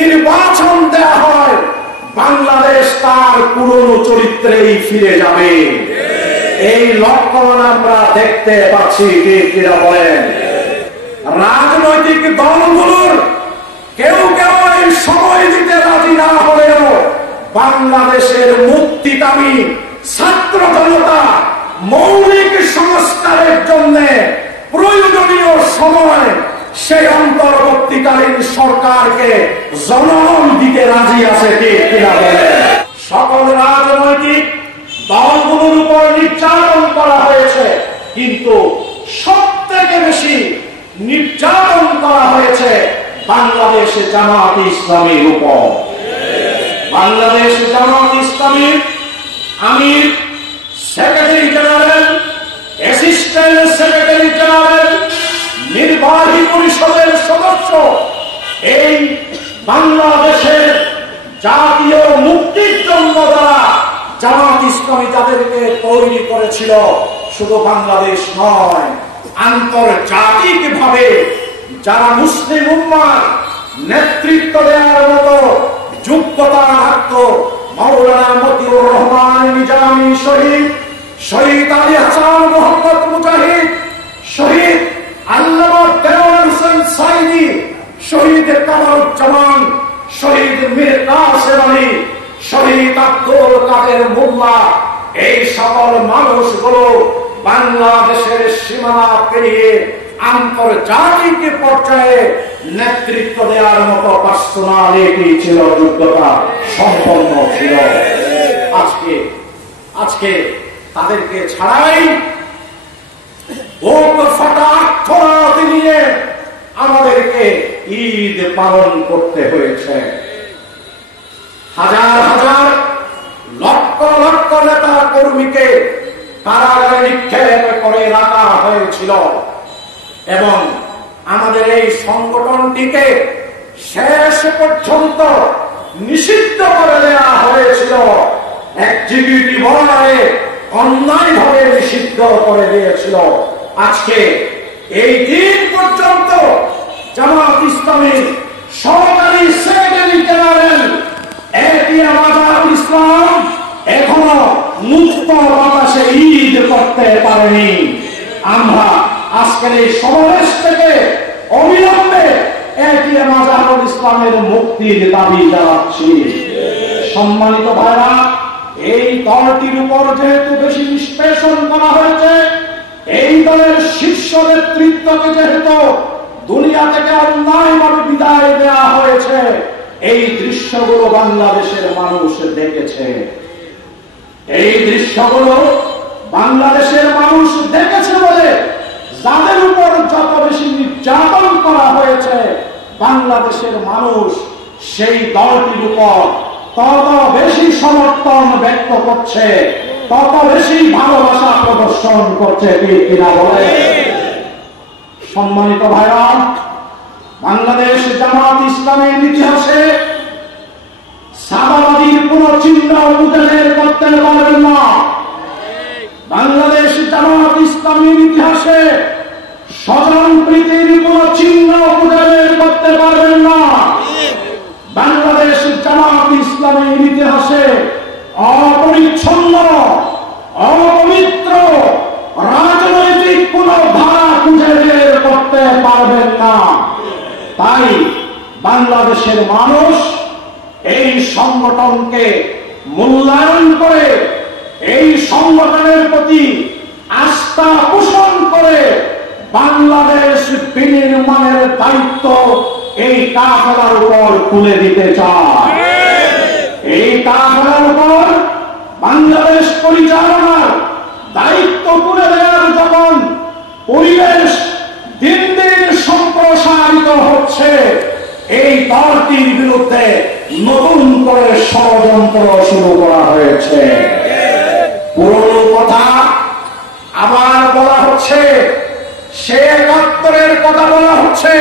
নির্বাচন দেয়া হয়, বাংলাদেশ তার পুরনো চরিত্রেই ফিরে যাবে। এই লক্ষণ আমরা দেখতে পাচ্ছি। কিরা বলেন? রাজনৈতিক দলগুলোর কেউ কেউ এই সময় দিতে রাজি না হলেও বাংলাদেশের মুক্তিকামী ছাত্র জনতা মৌলিক সংস্কারের জন্য প্রয়োজনীয় সময় সেই অন্তর্বর্তীকালীন সরকারকে জনগণ দিতে রাজি আছে। কিনা বলেন? সকল রাজনৈতিক দলগুলোর উপর নির্যাতন করা হয়েছে, কিন্তু সব থেকে বেশি নির্যাতন করা হয়েছে বাংলাদেশ জামাত ইসলামীর উপর। বাংলাদেশ জামাত ইসলামীর আমির, secretary general, assistant secretary general, নির্বাহী পরিষদের সদস্য এই বাংলাদেশের জাতীয় মুক্তির জন্য যারা জামাত ইসলামী যাদেরকে তৈরি করেছিল, শুধু বাংলাদেশ নয়, আন্তর্জাতিক ভাবে যারা মুসলিম উম্মার নেতৃত্ব দেওয়ার মতো যোগ্যতা রাখত, মাওলানা মতিউর রহমান নিজামী শহীদ, শহীদ আলী হাসান মোহাম্মদ মুজাহিদ, শহীদ আল্লামা দেওয়ান হোসেন সাইদি, শহীদ কামরুজ্জামান, শহীদ মীর কাসেম আলী, শহীদ আব্দুল কাদের মোল্লা, এই সকল মানুষগুলো বাংলাদেশের সীমানা পেরিয়ে আন্তর্জাতিক পর্যায়ে নেতৃত্ব দেওয়ার মতো পার্সোনালিটি ছিল, যোগ্যতা সম্পন্ন ছিল। আজকে তাদেরকে ছাড়াই বুক ফাটা আত্মনাদ নিয়ে আমাদেরকে ঈদ পালন করতে হয়েছে। হাজার হাজার লক্ষ লক্ষ নেতা কর্মীকে কারাগারে নিক্ষেপ করে রাখা হয়েছিল এবং আমাদের এই সংগঠনটিকে শেষ পর্যন্ত নিষিদ্ধ করে দেওয়া হয়েছিল। এক্সিকিউটিভ অর্ডারে অন্যায়ভাবে নিষিদ্ধ করে দিয়েছিল। আজকে এই দিন পর্যন্ত জামাত ইসলামী সরকারি secretary general ATM Azharul Islam এখনো মুক্ত বাতাসে ঈদ করতে পারেনি। আমরা আজকের এই সমাবেশ থেকে অবিলম্বে এটিএম আজহারুল ইসলামের মুক্তির দাবি জানাচ্ছি। সম্মানিত ভাইরা, এই দলটির উপর যেহেতু বেশি নিষ্পেষণ করা হয়েছে, এই দলের শীর্ষ নেতৃত্বকে যেহেতু দুনিয়া থেকে অন্যায়ভাবে বিদায় দেওয়া হয়েছে, এই দৃশ্যগুলো বাংলাদেশের মানুষ দেখেছে। এই দৃশ্যগুলো বাংলাদেশের মানুষ দেখেছে বলে যাদের উপর যত বেশি নির্যাতন করা হয়েছে, বাংলাদেশের মানুষ সেই দলটির উপর তত বেশি সমর্থন ব্যক্ত করছে, তত বেশি ভালোবাসা প্রদর্শন করছে। কিনা বলে? সম্মানিত ভাইরা, বাংলাদেশ জামাত ইসলামের ইতিহাসে সাদাবাদীর কোন চিহ্ন উদাহরণ করতে পারবেন না। বাংলাদেশ জামাত ইসলামের ইতিহাসে স্বজন প্রীতির কোন চিহ্ন উদাহরণ করতে পারবেন না। বাংলাদেশ জামাত ইসলামের ইতিহাসে অপরিচ্ছন্ন, অপবিত্র রাজনৈতিক কোন ধারা খুঁজে বের করতে পারবেন না। তাই বাংলাদেশের মানুষ এই সংগঠনকে মূল্যায়ন করে, এই সংগঠনের প্রতি আস্থা পোষণ করে বাংলাদেশ বিনির্মাণের দায়িত্ব এই কাফেলার উপর তুলে দিতে চায়। এই কাফেলার উপর বাংলাদেশ পরিচালনার দায়িত্ব তুলে দেওয়ার যখন পরিবেশ দিন দিন সম্প্রসারিত হচ্ছে, এই দলটির বিরুদ্ধে নতুন করে ষড়যন্ত্র শুরু করা হয়েছে। পুরনো কথা আবার বলা হচ্ছে, সে ৭১-এর কথা বলা হচ্ছে,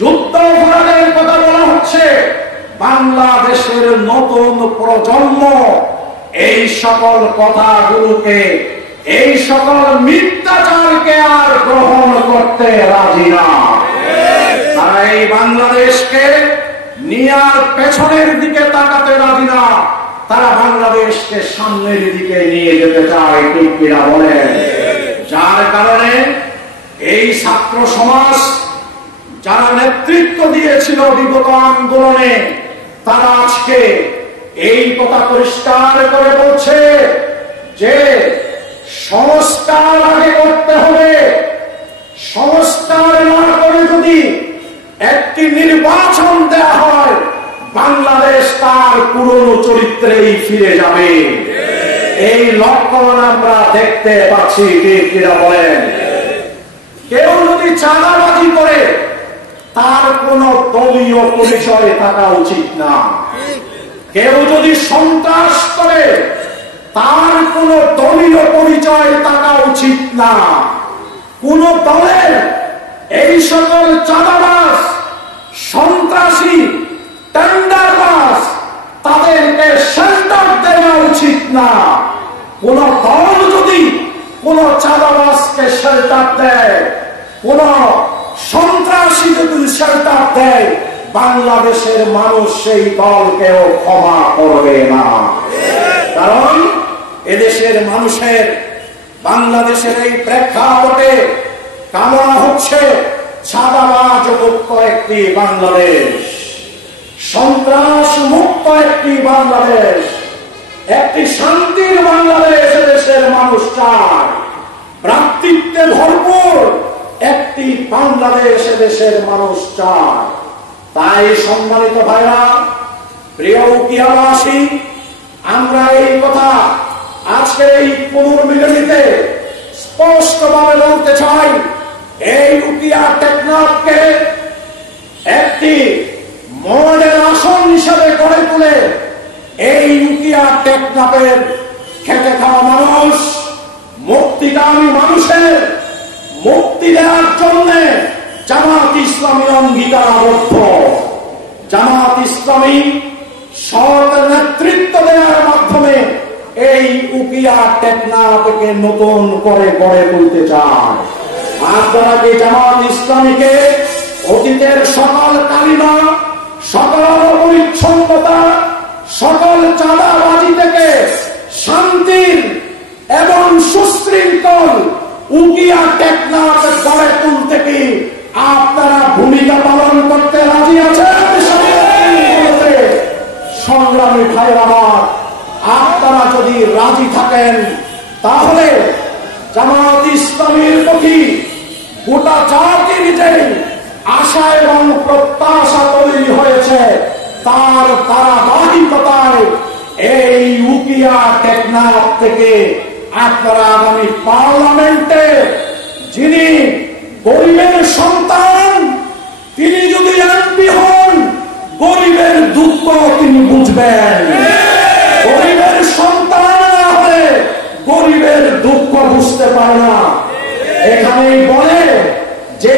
যুদ্ধ অপরাধের কথা বলা হচ্ছে। বাংলাদেশের নতুন প্রজন্ম এই সকল কথাগুলোকে, এই সকল মিথ্যাচারকে আর গ্রহণ করতে রাজি না। তারা এই বাংলাদেশকে নিয়ে আর পেছনের দিকে তাকাতে রাজি না, তারা বাংলাদেশকে সামনের দিকে নিয়ে যেতে চায়, ঠিক কিনা বলেন? যার কারণে এই ছাত্র সমাজ যারা নেতৃত্ব দিয়েছিল বিগত আন্দোলনে, তারা আজকে এই কথা পরিষ্কার করে বলছে যে সংস্কার আগে করতে হবে। সংস্কার না করে যদি একটি নির্বাচন দেওয়া হয়, বাংলাদেশ তার পুরনো চরিত্রেই ফিরে যাবে। এই লক্ষণ আমরা দেখতে পাচ্ছি, ঠিক কিনা বলেন? কেউ যদি চাঁদাবাজি করে, তার কোন দলীয় পরিচয় থাকা উচিত না। কেউ যদি সন্ত্রাস করে, তার কোন দলীয় পরিচয় থাকা উচিত না। কোন দলের এই সকল চাঁদাবাজ, সন্ত্রাসী, টেন্ডারবাজ, তাদেরকে শেল্টার দেওয়া উচিত না। কোন দল যদি কোন চাঁদাবাজকে শেল্টার দেয়, কোন সন্ত্রাসী যদি শেল্টার দেয়, বাংলাদেশের মানুষ সেই দলকেও ক্ষমা করবে না। কারণ এদেশের মানুষের বাংলাদেশের এই প্রেক্ষাপটে কামনা হচ্ছে চাঁদাবাজ মুক্ত একটি বাংলাদেশ, সন্ত্রাস মুক্ত একটি বাংলাদেশ, একটি শান্তির বাংলাদেশ এদেশের মানুষ চায়। ভ্রাতৃত্বে ভরপুর একটি বাংলাদেশ এদেশের মানুষ চায়। তাই সম্মানিত ভাইরা, প্রিয় উকিয়াবাসী, আমরা এই কথা আজকে এই পুনর্মিলনীতে স্পষ্টভাবে বলতে চাই। এই উকিয়া টেকনাফকে একটি মডেল আসন হিসাবে গড়ে তুলে এই উকিয়া টেকনাফের খেটে খাওয়া মানুষ, মুক্তিকামী মানুষের মুক্তি দেওয়ার জন্য জামাত ইসলামী অঙ্গীকারবদ্ধ। জামাত ইসলামী সৎ নেতৃত্ব দেওয়ার মাধ্যমে এই উকিয়া টেকনাফকে নতুন করে গড়ে তুলতে চায়। আপনারা কি জামাত ইসলামীকে অতীতের সকল কালিমা, সকল অপরিচ্ছন্নতা, সকল চাঁদাবাজি থেকে শান্তির এবং সুশৃঙ্খল উকিয়া টেকনাফ গড়ে তুলতে কি আপনারা ভূমিকা পালন করতে রাজি আছেন? সংগ্রামী ভাইরা আমার, আপনারা যদি রাজি থাকেন, তাহলে জামাত ইসলামীর প্রতি গোটা জাতির যে আশা এবং প্রত্যাশা তৈরি হয়েছে, তার ধারাবাহিকতায় এই উকিয়া টেকনাফ থেকে আপনারা আগামী পার্লামেন্টে যিনি গরিবের সন্তান, তিনি যদি এমপি হন, গরিবের দুঃখ তিনি বুঝবেন। গরিবের সন্তান না হলে গরিবের দুঃখ বুঝতে পারে না। এখানেই বলে যে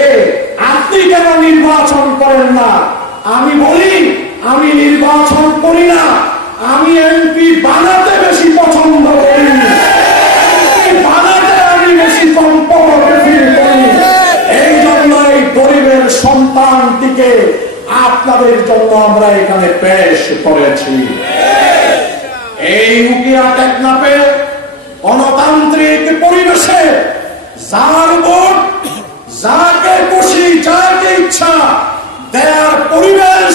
আপনি কেন নির্বাচন করেন না? আমি বলি, আমি নির্বাচন করি না, আমি এমপি বানাতে বেশি পছন্দ করি, বানাতে আমি বেশি কমফোর্ট ফিল করি। এই জন্য এই গরিবের সন্তানটিকে আপনাদের জন্য আমরা এখানে পেশ করেছি। এই উকিয়া টেকনাফে গণতান্ত্রিক পরিবেশে যার ভোট, যাকে খুশি, যাকে ইচ্ছা দেয়ার পরিবেশ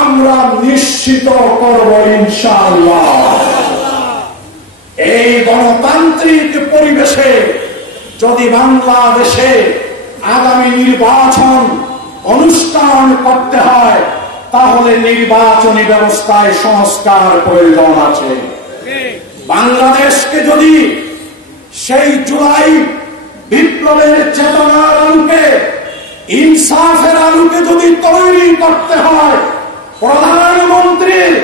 আমরা নিশ্চিত করব ইনশাআল্লাহ। এই গণতান্ত্রিক পরিবেশে যদি বাংলাদেশে আগামী নির্বাচন অনুষ্ঠান করতে হয়, তাহলে নির্বাচনী ব্যবস্থায় সংস্কার প্রয়োজন আছে। বাংলাদেশকে যদি সেই জুলাই বিপ্লবের চেতনার আলোকে, ইনসাফের আলোকে যদি তৈরি করতে হয়, প্রধানমন্ত্রীর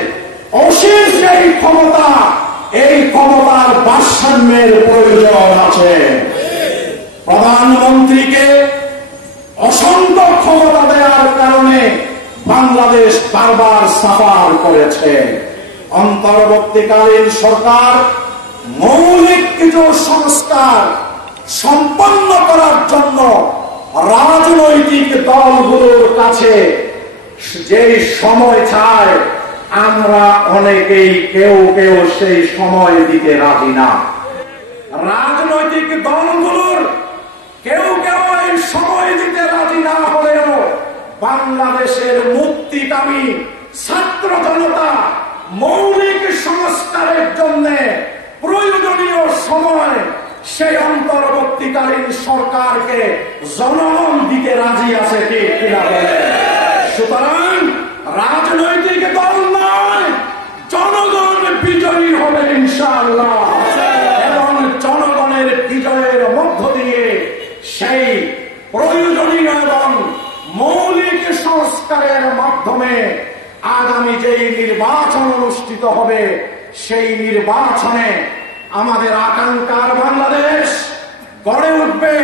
অশেষ এই ক্ষমতা, এই ক্ষমতার ভারসাম্যের প্রয়োজন আছে। প্রধানমন্ত্রীকে অসংখ্য ক্ষমতা দেওয়ার কারণে বাংলাদেশ বারবার সাফার করেছে। অন্তর্বর্তীকালীন সরকার মৌলিক কিছু সংস্কার সম্পন্ন করার জন্য রাজনৈতিক দলগুলোর কাছে যেই সময় চায় আমরা অনেকেই কেউ কেউ সেই সময় দিতে রাজি না। রাজনৈতিক দলগুলোর কেউ কেউ এই সময় দিতে রাজি না হলেও বাংলাদেশের মুক্তিকামী ছাত্র জনতা মৌলিক সংস্কারের জন্য প্রয়োজনীয় সময় সেই অন্তর্বর্তীকালীন সরকারকে জনগণ দিতে রাজি আছে ঠিক কিনা বলে। সুতরাং রাজনৈতিক দল নয়, জনগণ বিজয়ী হবে ইনশাআল্লাহ, এবং জনগণের বিজয়ের মধ্য দিয়ে সেই প্রয়োজনীয় এবং মৌলিক সংস্কারের মাধ্যমে আগামী যেই নির্বাচন অনুষ্ঠিত হবে সেই নির্বাচনে আমাদের আকাঙ্ক্ষার বাংলাদেশ গড়ে উঠবে।